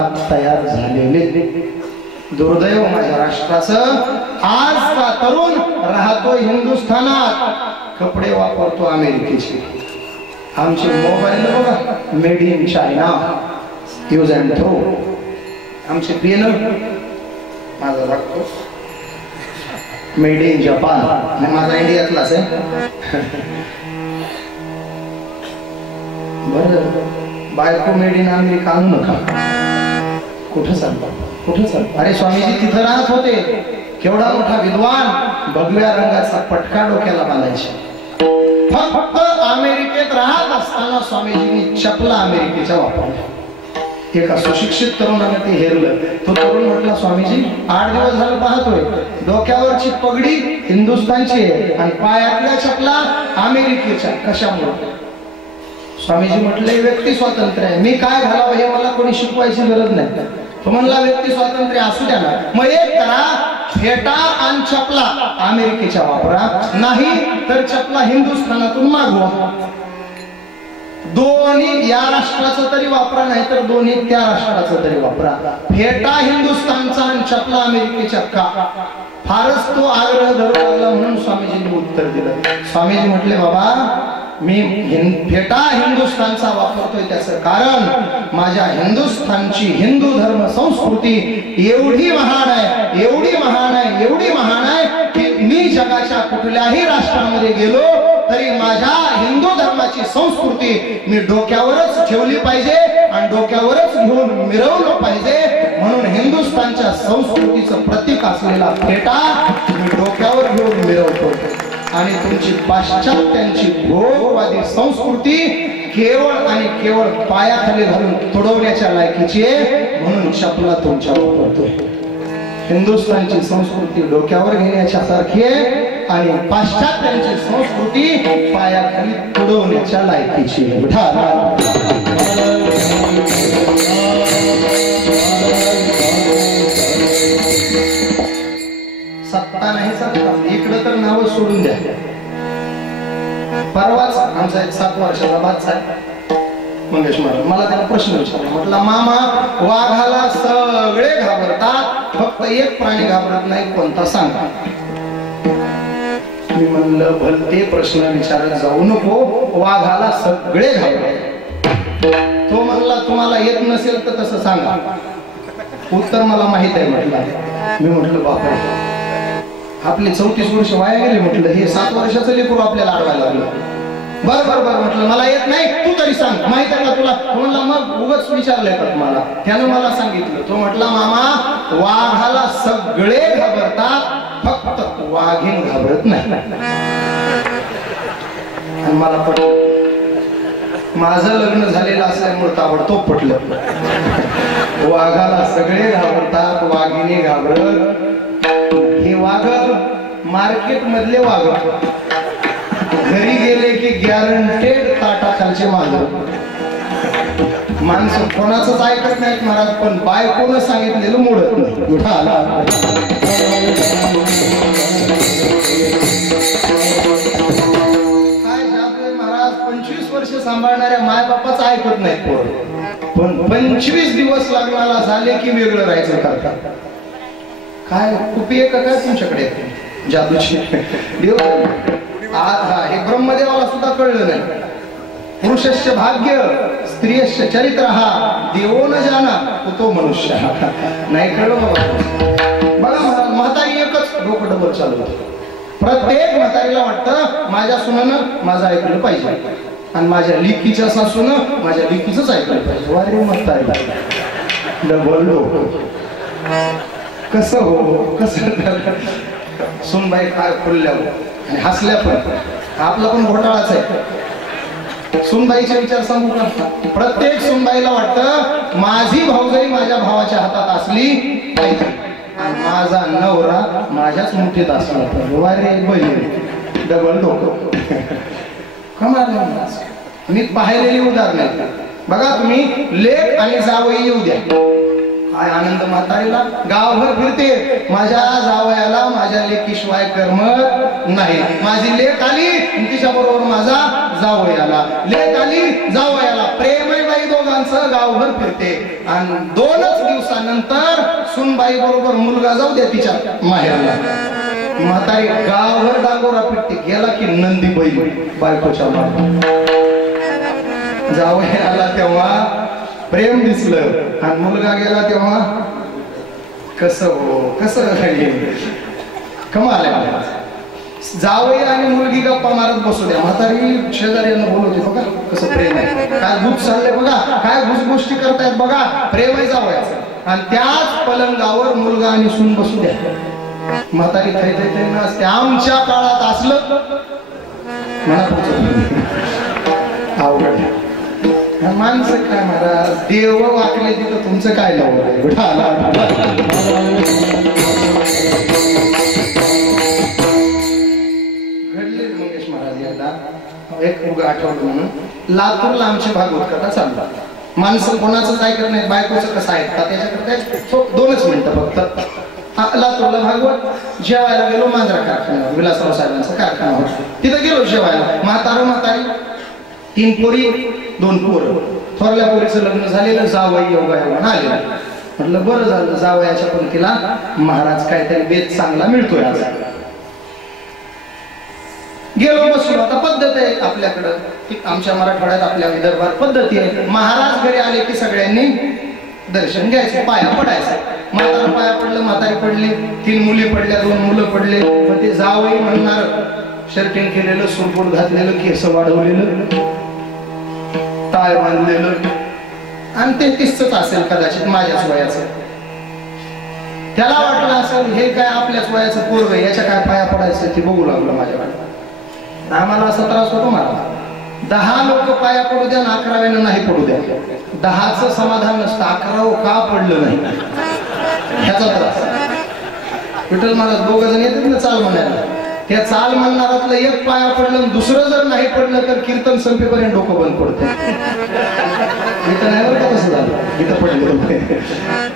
तयार झालेले. दुर्दैव माझ्या राष्ट्राचं, आज का तरुण राहतोय हिंदुस्थानात, कपडे वापरतो अमेरिकेचे. आमचे मोबाईल बघा, made in China, use and throw. आमचे पेन माझा लागतो मेड इन जपान, माझा इंडियातलाच आहे. बरं, बायको मेड इन अमेरिका आणू नका. कुठं चालतं, कुठं चालतं? अरे स्वामीजी तिथं राहत होते, केवढा मोठा विद्वान, भगव्या रंगाचा पटका डोक्याला बांधायचे. फक्त अमेरिकेत राहत असताना स्वामीजींनी चपला अमेरिकेच्या वापरल्या. एका सुशिक्षित तरुणाने ते हेरलं. तो तरुण म्हटला, स्वामीजी 8 दिवस झालं पाहतोय, डोक्यावरची पगडी हिंदुस्थानची आहे आणि पायातल्या चपला अमेरिकेच्या, कशामुळे? स्वामीजी म्हटले, व्यक्ती स्वातंत्र्य आहे, मी काय घालावं हे मला कोणी शिकवायची गरज नाही. तो म्हणला, व्यक्ती स्वातंत्र्य असू द्या ना, मग एक करा, फेटा आणि चपला अमेरिकेच्या वापरा, नाही तर चपला हिंदुस्थानातून मागवा. दोन्ही या राष्ट्राचं तरी वापरा, नाही तर दोन्ही त्या राष्ट्राचं तरी वापरा. फेटा हिंदुस्थानचा आणि चपला अमेरिकेच्या का? फारच तो आग्रह धरू लागला म्हणून स्वामीजींनी उत्तर दिलं. स्वामीजी म्हटले, बाबा मी फेटा हिंदुस्थानचा वापरतोय त्याचं कारण माझ्या हिंदुस्थानची हिंदू धर्म संस्कृती एवढी महान आहे, एवढी महान आहे, एवढी महान आहे की मी जगाच्या कुठल्याही राष्ट्रामध्ये गेलो तरी माझ्या हिंदू धर्माची संस्कृती मी डोक्यावरच ठेवली पाहिजे आणि डोक्यावरच घेऊन मिरवलं पाहिजे. म्हणून हिंदुस्थानच्या संस्कृतीचं प्रतीक असलेला फेटा मी डोक्यावर घेऊन मिरवतो. आणि तुमची पाश्चात्यांची भोगवादी संस्कृती केवळ आणि केवळ पायाखाली घालून तुडवण्याच्या लायकीची आहे, म्हणून चपला तुमच्या वापरतोय. हिंदुस्थानची संस्कृती डोक्यावर घेण्याच्या सारखी आहे आणि पाश्चात्यांची संस्कृती पायाखाली तुडवण्याच्या लायकीची आहे. सत्ता नाही सत्ता, इकडं तर नाव सोडून द्या. परवाच आमचा एक 7 वर्षाचा बादशाह मंगेश महाराज मला त्याला प्रश्न विचारला. म्हटलं, मामा वाघाला सगळे घाबरतात, फक्त एक प्राणी घाबरत नाही, कोणता सांगा? मी म्हणलं, भलते प्रश्न विचारत जाऊ नको, वाघाला सगळे घाबरतात. तो म्हणला, तुम्हाला येत नसेल तर तसं सांगा. उत्तर मला माहित आहे म्हटलं. मी म्हटलं, बापरे, आपले 34 वर्ष वाया गेले. म्हटलं, हे 7 वर्षाचं लेकरू आपल्याला अडवायला लागलं. बर बर बर म्हटलं, मला येत नाही, तू तरी सांग, माहित आहे का तुला? म्हणला, मग उगाच विचारलंय का तुम्हाला? त्यानं मला सांगितलं. तो म्हटला, मामा वाघाला सगळे घाबरतात, फक्त वाघीण घाबरत नाही. आणि मला पटलं. माझं लग्न झालेलं असल्यामुळे ताबडतोब पटलं. वाघाला सगळे घाबरतात, वाघिणी घाबरत. हे वाघ मार्केट मधले वाघ, घरी गेले की गॅरंटेड ताटाखालचे मांजर. माणसं कोणाचंच ऐकत नाहीत महाराज, पण बायकोनं सांगितलेलं मोडत नाही. काय जादू आहे महाराज, 25 वर्ष सांभाळणाऱ्या मायबापाच ऐकत नाहीत पोर, पण 25 दिवस लग्नाला झाले की वेगळं राहायचं करतात. काय कुपी आहे का काय तुमच्याकडे जादूची? देव हे ब्रह्मदेवाला सुद्धा कळलं नाही. पुरुषस्य भाग्य स्त्रियस्य चरित्र देवो न जाना तो मनुष्य. नाही कळलं बाबा. बघा म्हातारी एकच डोकं डबल चालू होतं. प्रत्येक म्हातारीला वाटतं माझ्या सुनानं माझं ऐकलं पाहिजे आणि माझ्या लिकीच्या सासूनं माझ्या लिकीचंच ऐकलं पाहिजे. वारे म्हातारीला डबल डोकं. कसं हो, कसं? सुनबाई काय खुलल्या आणि हसल्या पण. आपला पण घोटाळाच आहे. सुनबाईचे विचार सांगू का? प्रत्येक सुनबाईला वाटतं माझी भाऊजाई माझ्या भावाच्या हातात असली पाहिजे आणि माझा नवरा माझ्याच मुठीत असला पाहिजे. वारे बहिणी डबल डोकं. कमाल. मी पाहिलेली उदाहरण बघा तुम्ही. लेक आणि जावई येऊ द्या, काय आनंद म्हातारीला. गावभर फिरते, माझ्या जावयाला माझ्या लेकीशिवाय करमत नाही. माझी लेक आली तिच्या बरोबर माझा जावई आला, लेक आली जावयाला. प्रेम आहे बाई दोघांचं. प्रेमाचं गावभर फिरते आणि 2च दिवसानंतर सुनबाई बरोबर मुलगा जाऊ द्या तिच्या माहेरला. म्हातारी गावभर डांगोरा पिटते. गेला की नंदी बैल बायकोच्या मागे. जावई आला तेव्हा प्रेम दिसलं आणि मुलगा गेला तेव्हा कसं कमाल आहे. जावई आणि मुलगी गप्पा मारत बसू द्या. म्हातारी शेजाऱ्यांना बोलवते. बघा कसं प्रेम आहे, काय भूत चाललंय बघा, काय गोष्टी करतायत बघा. प्रेम आहे जावयाचं. आणि त्याच पलंगावर मुलगा आणि सून बसू द्या. म्हातारी थैथैना असते. आमच्या काळात असलं अवघड. माणसं काय महाराज, देव वाकले तिथं तुमचं काय लावलं. घडले मंगेश महाराज यांना एक मुलगा आठवलं म्हणून लातूरला आमची भागवत कथा चालतात. माणसं कोणाचंच ऐकत नाही, बायकोचं कसं ऐकतात त्याच्याकडे 2च मिनिटं फक्त. लातूरला भागवत जेवायला गेलो. मांजरा कारखान्यावर विलासराव साहेबांचा कारखाना होता. तिथं गेलो जेवायला. म्हातारी 3 पोरी 2 पोरं. थोरल्या पोरीचं लग्न झालेलं. जावई योगायोगानं आलेलं. म्हटलं बरं झालं जावयाच्या पंक्तीला महाराज काहीतरी बेत चांगला मिळतोय आज. गेलो बसलो. आता पद्धत आहे आपल्याकडं, आमच्या मराठवाड्यात आपल्या विदर्भात पद्धती आहे. महाराज घरी आले की सगळ्यांनी दर्शन घ्यायचं, पाया पडायचं. म्हातारा पाया पडलं, म्हातारी पडली, 3 मुली पडल्या, 2 मुलं पडले. मग ते जावई म्हणणार शर्टिंग केलेलं, सुरपूट घातलेलं, केस वाढवलेलं, टाय बांधलेलं आणि ते 30च असेल कदाचित माझ्याच वयाचं. त्याला वाटलं असेल हे काय आपल्याच वयाचं पोरग, याच्या काय पाया पडायचं ते बघू लागलं माझ्याकडे. आम्हाला असा त्रास होतो. मला 10 लोक पाया पडू द्या आणि 11व्यानं नाही पडू द्या. 10चं समाधान नसतं. 11वं का पडलं नाही ह्याचा त्रास. विठ्ठल महाराज 2 जण येतात ना चाल म्हणायला. त्या चाल म्हणणारातलं एक पाया पडलं, दुसरं जर नाही पडलं तर कीर्तन संपेपर्यंत डोकं बंद पडतं. इथं नाही बरं का तसं झालं, इथं पडले.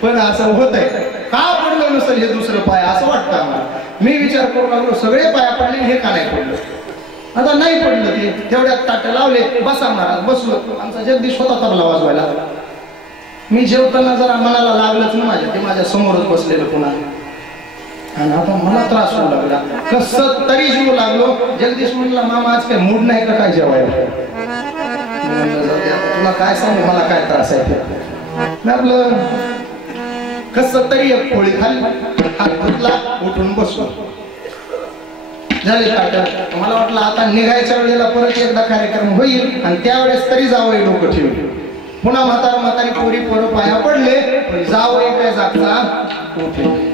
पण असं होत आहे. का पडलं नसेल हे दुसरं पाय असं वाटतं आम्हाला. मी विचार करू लागलो सगळे पाया पडले, हे का नाही पडलं. आता नाही पडलं. ते तेवढ्यात ताटं लावले. बसा महाराज. बसलो. आमचा जगदीश होता तबला वाजवायला. मी जेवताना जरा मनाला लागलंच ना माझ्या, ते माझ्या समोरच बसलेलं पुन्हा. आणि आता मला त्रास होऊ लागला. कसं तरी जीव लागलो. जगदीश म्हणला मामा आज काय मूड नाही का काय जेवायला. तुला काय सांगू मला काय त्रास आहे ते. आपलं कसं तरी एक पोळी खाल्ली, हात धुतला, उठून बसलो. झाले ताटं. मला वाटलं आता निघायच्या वेळेला परत एकदा कार्यक्रम होईल आणि त्यावेळेस तरी जावई डोकं ठेवलं. पुन्हा म्हातारी पोरी पोरं पाया पडले. जावई काय जागता उठले.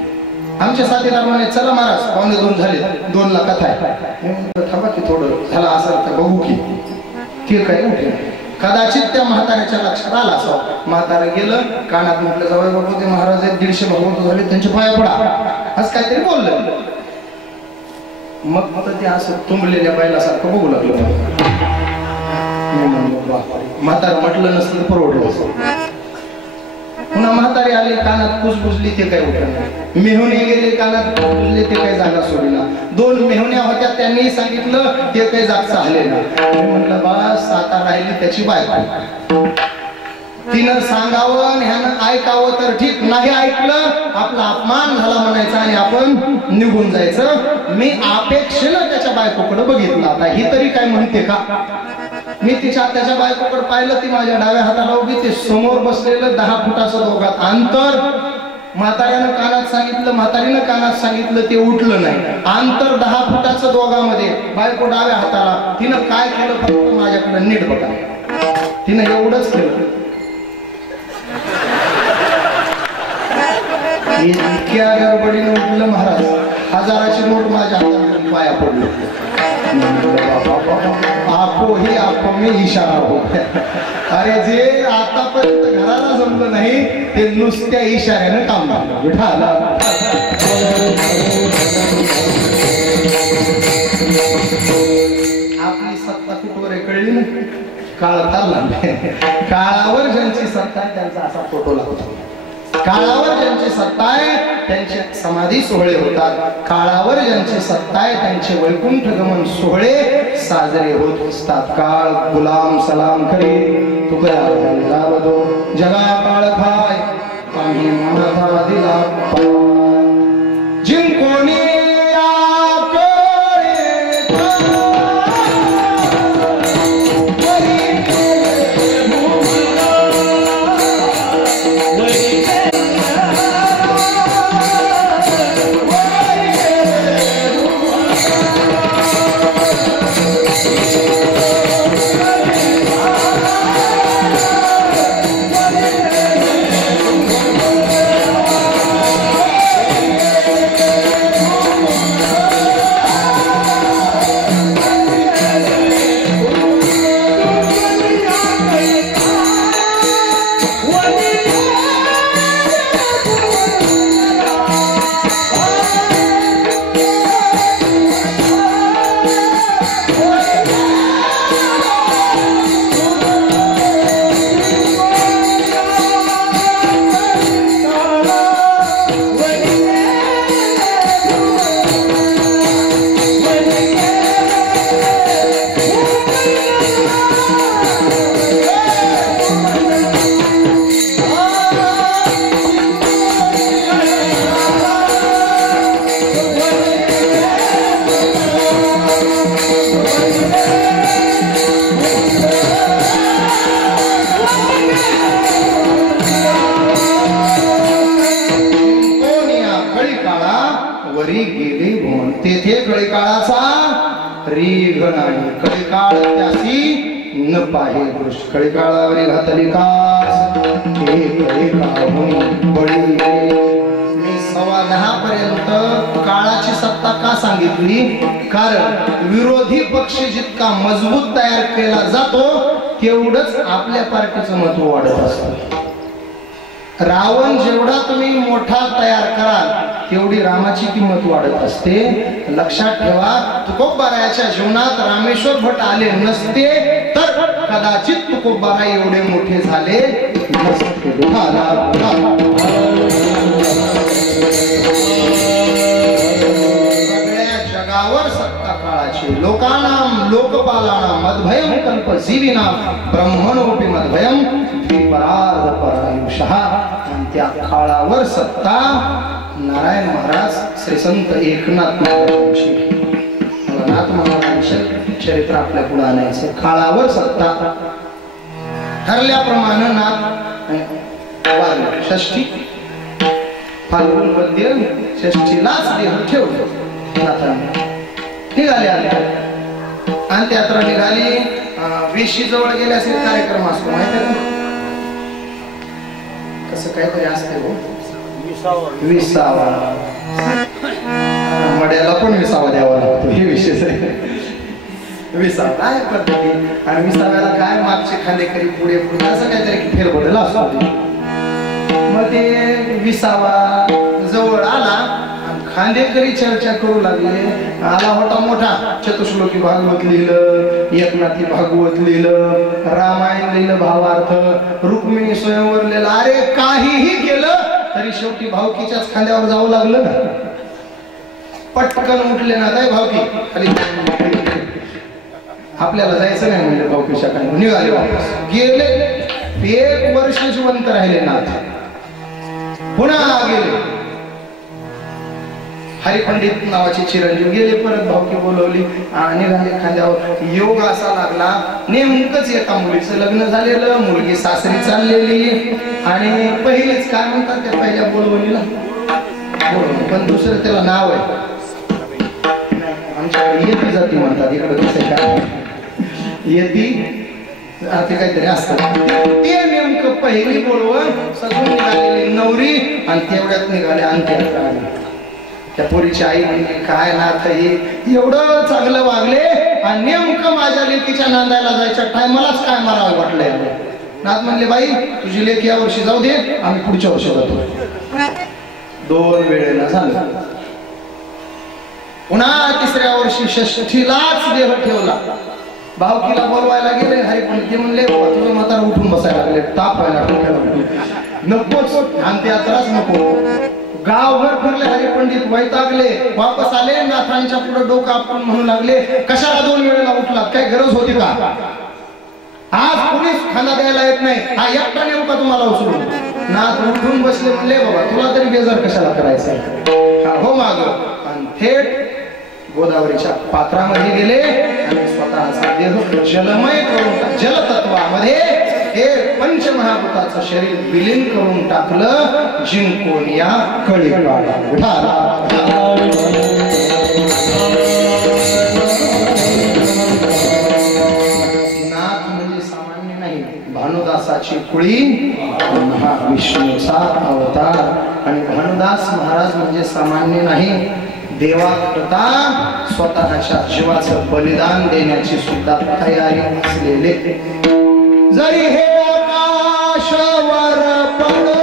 आमच्या साथीदार म्हणे चला महाराज 2:15 झाले, 2ला कथा आहे. थांबा की थोडं झालं असेल तर बघू की. ते काय उठले. कदाचित त्या म्हाताऱ्याच्या लक्षात आला असं. म्हातारं गेलं, कानात म्हटलं जावई बाबू ते महाराज 150 भागवत झाले, त्यांचे पाया पडा असं काहीतरी बोललं. मग ते असं तुंबलेल्या बैलासारखं बघू लागलं. म्हातारं म्हटलं नसतं परवडलं. पुन्हा म्हातारी आले, कानात कुसबुसली, ते काय उठलं. मेहुणे गेले, कानात कुसबुसले, ते काही जागा सोडला. 2 मेहुण्या होत्या, त्यांनी सांगितलं, ते काही जागचा आले ना. म्हटलं बस आता राहिली त्याची बायको. तिनं सांगावं आणि ह्यानं ऐकावं तर ठीक. नाही ऐकलं आपला अपमान झाला म्हणायचा आणि आपण निघून जायचं. मी अपेक्षेनं त्याच्या बायकोकडे बघितलं. आता ही तरी काय म्हणते का. मी त्याच्या बायकोकडे पाहिलं. ती माझ्या डाव्या हाताला उभी. ते समोर बसलेलं 10 फुटाचं दोघात अंतर. म्हाताऱ्यानं कानात सांगितलं, म्हातारीनं कानात सांगितलं, ते उठलं नाही. अंतर 10 फुटाचं दोघांमध्ये. बायको डाव्या हाताला. तिनं काय केलं फक्त माझ्याकडे नीट बघा. तिनं एवढंच केलं. इतक्या गडबडीनं उठलं महाराज. 1000ची नोट माझ्या हातात पाया पडली. आपो ही आपो मी इशारा हो. अरे जे आतापर्यंत घराला जमलं नाही ते नुसत्या इशाऱ्यानं काम झालं. विठाला आपली सत्ता कुठवर आहे कळली ना. काळ चालला. काळावर ज्यांची सत्ता आहे त्यांचा असा फोटो लागतो. काळावर ज्यांची सत्ता आहे त्यांचे समाधी सोहळे होतात. काळावर ज्यांची सत्ता आहे त्यांचे वैकुंठ गमन सोहळे साजरे होत असतात. काळ गुलाम सलाम करी तुकड्या रावतो जगा काळ खाय आम्ही माथा दिला जिंकोणी तेथे कळीकाळाचा रीघ नाही कळीकाळ त्यासी न पाहे दृश कळीकाळावरी घातली कास हे कळीकाळहून बळी. मी 10:15 पर्यंत काळाची सत्ता का सांगितली कारण विरोधी पक्ष जितका मजबूत तयार केला जातो तेवढंच आपल्या पार्टीचं महत्व वाढत असतं. रावण जेवढा तुम्ही मोठा तयार कराल तेवढी रामाची किंमत वाढत असते. लक्षात ठेवा तुकोबारायाच्या जीवनात रामेश्वर भट आले नसते तर कदाचित तुकोबारा एवढे मोठे झाले नसते. सगळ्या जगावर सत्ता काळाची लोकानाम लोकपालानाम मदभयम कल्प जीविनाम ब्रह्मणोपि मदभयम द्विपरार्ध परायुषः. आणि त्या काळावर सत्ता नारायण महाराज श्री संत एकनाथ महाराजांची नाथ महाराजांचे चरित्र आपल्या पुढे आणायचं. काळावर सत्ता ठरल्याप्रमाणे नाथ वारले. षष्ठी फाल्गुन मध्ये षष्ठीलाच देह ठेवलं नाथांनी. निघाले आले आणि यात्रा निघाली. वेशी जवळ गेले असे कार्यक्रम असतो माहिती आहे कसं काहीतरी असते हो. विसावा मड्याला पण विसावा द्यावा लागतो हे विशेष आहे. विसावा काय पद्धती आणि विसाव्याला काय मागचे खांदेकरी पुढे पुढे असं काहीतरी फेरबदल असतो. मग ते विसावा जवळ आला आणि खांदेकरी चर्चा करू लागले. आला होता मोठा चतुश्लोकी भागवत लिहिलं एकनाथी भागवत लिहिलं रामायण लिहिलं भावार्थ रुक्मिणी स्वयंवर लिहिलं. अरे काहीही केलं तरी शेवटी भावकीच्याच खांद्यावर जावं लागलं ना. पटकन उठले ना काय भावकी खाली आपल्याला जायचं नाही म्हणजे भावकीच्या खांद्यावर निघाले वापस गेले. 1 वर्ष जिवंत राहिले नाथ. पुन्हा गेले हरिपंडित नावाचे चिरंजीव गेले परत भावकी बोलवली आणि निघाले खांद्यावर. योग असा लागला नेमकंच एका मुलीचं लग्न झालेलं मुलगी सासरी चाललेली आणि पहिलेच काय म्हणतात त्या पहिल्या बोलवणीला पण दुसरं त्याला नाव आहे आमच्याकडे येती जाती म्हणतात. इकडे कसं काय येती ते काहीतरी असतात. ते नेमकं पहिली बोलवण सजून निघालेली नवरी आणि तेवढ्यात निघाले अंत्ययात्रा. त्या पोरीची आई म्हणजे काय नाथ हे एवढं चांगलं वागले आणि नेमकं माझ्या लेकीच्या नांदायला जायच्या टायमालाच काय मारावं वाटलंय. नाथ म्हणले बाई तुझी लेक या वर्षी जाऊ दे आम्ही पुढच्या वर्षी जातो. 2 वेळेला झालं. पुन्हा 3ऱ्या वर्षी षष्ठीलाच देह ठेवला. भावकीला बोलवायला गेले हरिपंडित. ते म्हणले तुझं म्हातारा उठून बसायला लागले ताप व्हायला डोक्याला नकोच अंत्ययात्राच नको. गावभर फिरले हरिपंडित, वैतागले, वापस आले. नाथांच्या पुढे डोकं आपण म्हणू लागले, कशाला 2 वेळेला उठलात, काय गरज होती का? आज कुणीच खाना द्यायला येत नाही, हा एकटा नेऊ का तुम्हाला उचलून? नाथ उठून बसले, म्हणले बाबा तुला तरी बेजार कशाला करायचं? हो माग. आणि थेट गोदावरीच्या पात्रामध्ये गेले आणि स्वतःचा देह जलमय करून, जलतत्वामध्ये हे पंचमहाभूताचं शरीर विलीन करून टाकलं. जिंकून या कळीपाडा भानुदासाची कुळी, महाविष्णूचा अवतार. आणि भानुदास महाराज म्हणजे सामान्य नाही, देवाकरता स्वतःच्या जीवाचं बलिदान देण्याची सुद्धा तयारी असलेले. जरी हे आकाशावर पडो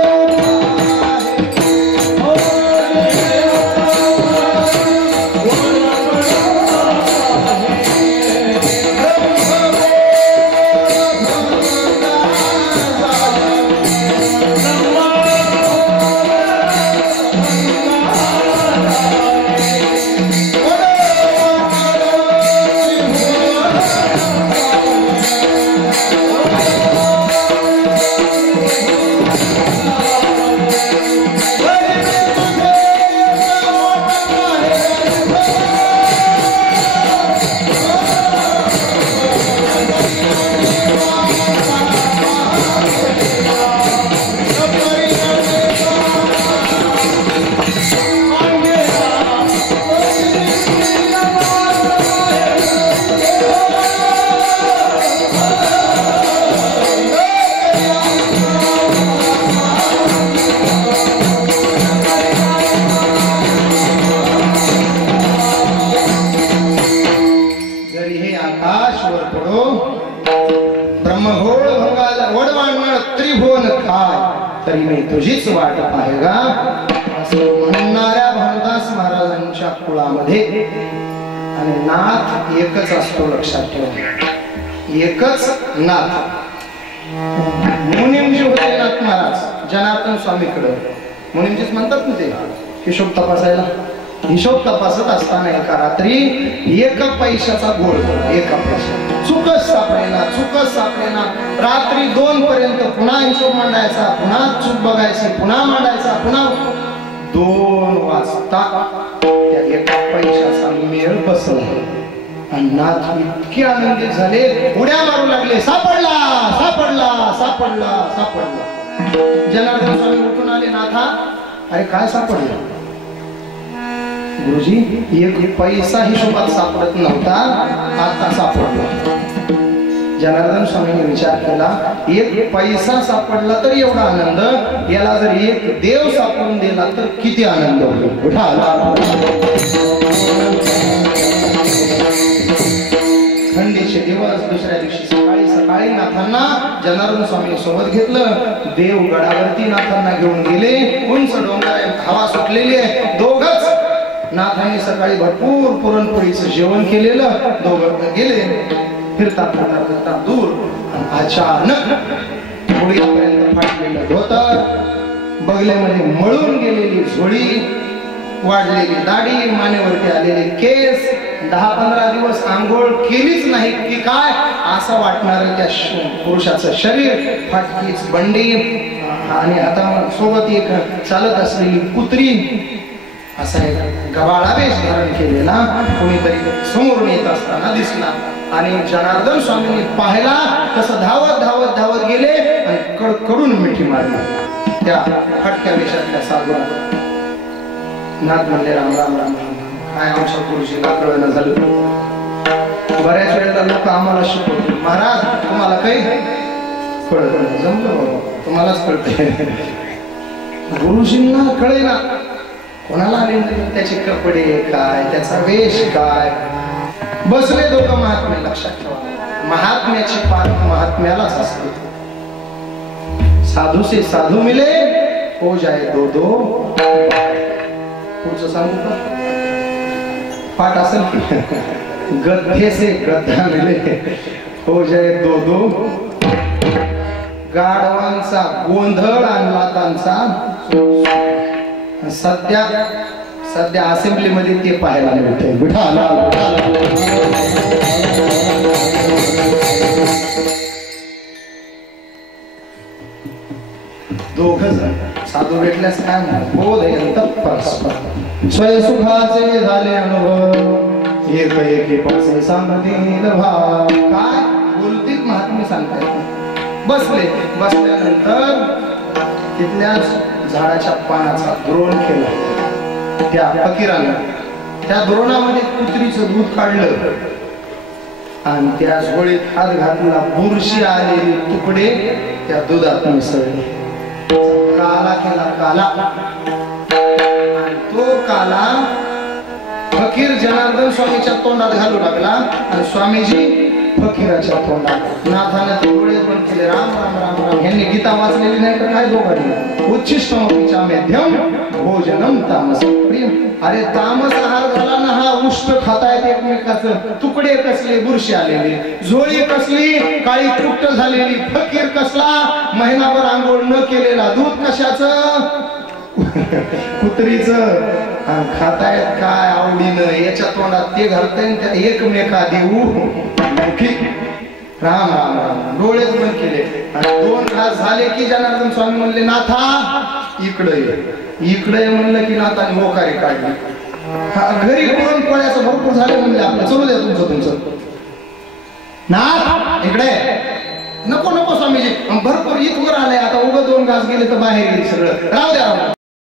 तुझीच वाट पाहेगा असं म्हणणाऱ्या भानुदास महाराजांच्या कुळामध्ये. आणि नाथ एकच असतो, लक्षात ठेवा, एकच नाथ. मुनिमजी होते नाथ महाराज जनार्दन स्वामीकडे. मुनिमजीच म्हणतात ना ते हिशोब तपासायला. हिशोब तपासत असताना एका रात्री 1 पैशाचा गोळ, 1 पैसा चुकच सापडेना. रात्री 2 पर्यंत पुन्हा हिशोब मांडायचा, पुन्हा चूक बघायची, पुन्हा मांडायचा, पुन्हा 2 वाजता त्या 1 पैशाचा मेळ बसला. आणि नाथ इतके आनंदित झाले, उड्या मारू लागले, सापडला. जनार्दन स्वामी उठून आले, नाथा अरे काय सापडलं? गुरुजी 1 पैसा हिशोबात सापडत नव्हता, आता सापडला. जनार्दन स्वामींनी विचार केला, 1 पैसा सापडला तर एवढा आनंद, याला जर 1 देव सापडून दिला तर किती आनंद होईल. थंडीचे दिवस. दुसऱ्या दिवशी सकाळी नाथांना जनार्दन स्वामी सोबत घेतलं. देव गडावरती नाथांना घेऊन गेले. उंच डोंगर, हवा सुटलेली आहे. दोघच नाथांनी सकाळी भरपूर पुरणपोळीचं जेवण केलेलं. दोघं गेले, फिरता दूर. अचानक पुढेपर्यंत फाटलेलं धोतर, बगलेमध्ये मळून गेलेली झोळी, वाढलेली दाढी, मानेवरती आलेले केस, 10-15 दिवस आंघोळ केलीच नाही की काय असं वाटणार त्या पुरुषाचं शरीर. फाटकीच बंडी आणि आता सोबत एक चालत असलेली कुत्री. असा एक गवाळा वेश धारण केलेला कोणीतरी समोरून येत असताना दिसला. आणि जनार्दन स्वामींनी पाहिला, कसं धावत गेले आणि कडकडून मिठी मारली त्या फटक्या वेशातल्या साधूला. नाथ म्हणले, राम राम राम राम. काय आमच्या गुरुजीला कळलं झालं. बऱ्याच वेळेला लोक आम्हाला शिकवतो, महाराज तुम्हाला काही कळलं, जमलं बाबा, तुम्हालाच कळतंय. गुरुजींना कळेना. कोणाला आले त्याचे कपडे काय, त्याचा वेश काय. बसले दोघं महात्मे. लक्षात ठेवा, महात्म्याची पाठ महात्म्यालाच असते. साधू से साधू मिले हो जाए 2-2. पुढचं सांगू का? पाठ असेल की गद्धे से गद्दा मिले हो जाए 2-2. गाढवांचा गोंधळ आणि लातांचा सध्या असेंब्लीमध्ये ते पाहायला मिळतंय. दोघ साधू भेटल्यास काय स्वयंसुखाचे झाले अनुभव एक पासे सांगतील भाव. काय बोलतील महात्मे सांगतात. बसल्यानंतर तिथल्याच झाडाच्या पानाचा द्रोण केला त्या फकीरानं. त्या द्रोणामध्ये कुत्रीचं दूध काढलं आणि त्या झोळीत हात घातला. बुरशी आलेले तुकडे त्या दुधात मिसळले. काला केला काला. आणि तो काला फकीर जनार्दन स्वामीच्या तोंडात घालू लागला आणि स्वामीजी फकीराच्या तोंडात. नाथाने डोळे बंद केले. राम राम राम राम. यांनी गीता वाचलेली नाही तर काय दोघांनी. उच्छिष्टमपीचा मध्यम भोजनम तामस प्रियम. अरे तामस आहार झाला ना हा. उष्ट खातायत एकमेकाचं. तुकडे कसले बुरशी आलेले, झोळी कसली काळी कुट्ट झालेली, फकीर कसला महिनाभर आंघोळ न केलेला, दूध कशाचं कुत्रीच. खातायत काय आवडीनं. याच्या तोंडात ते घालताय एकमेका देऊ. राम राम राम. डोळेच बंद केले आणि 2 तास झाले की जनार्दन स्वामी म्हणले नाथा इकडे म्हणलं की नाथाने मोकारी काढली. घरी पुरणपोळ्याचं भरपूर झाले म्हणले आपलं. चलू द्या तुमचं नाथ इकडे. नको स्वामीजी भरपूर इथवर आलंय आता. उगं 2 घास गेले तर बाहेर येईल सगळं. राहू द्या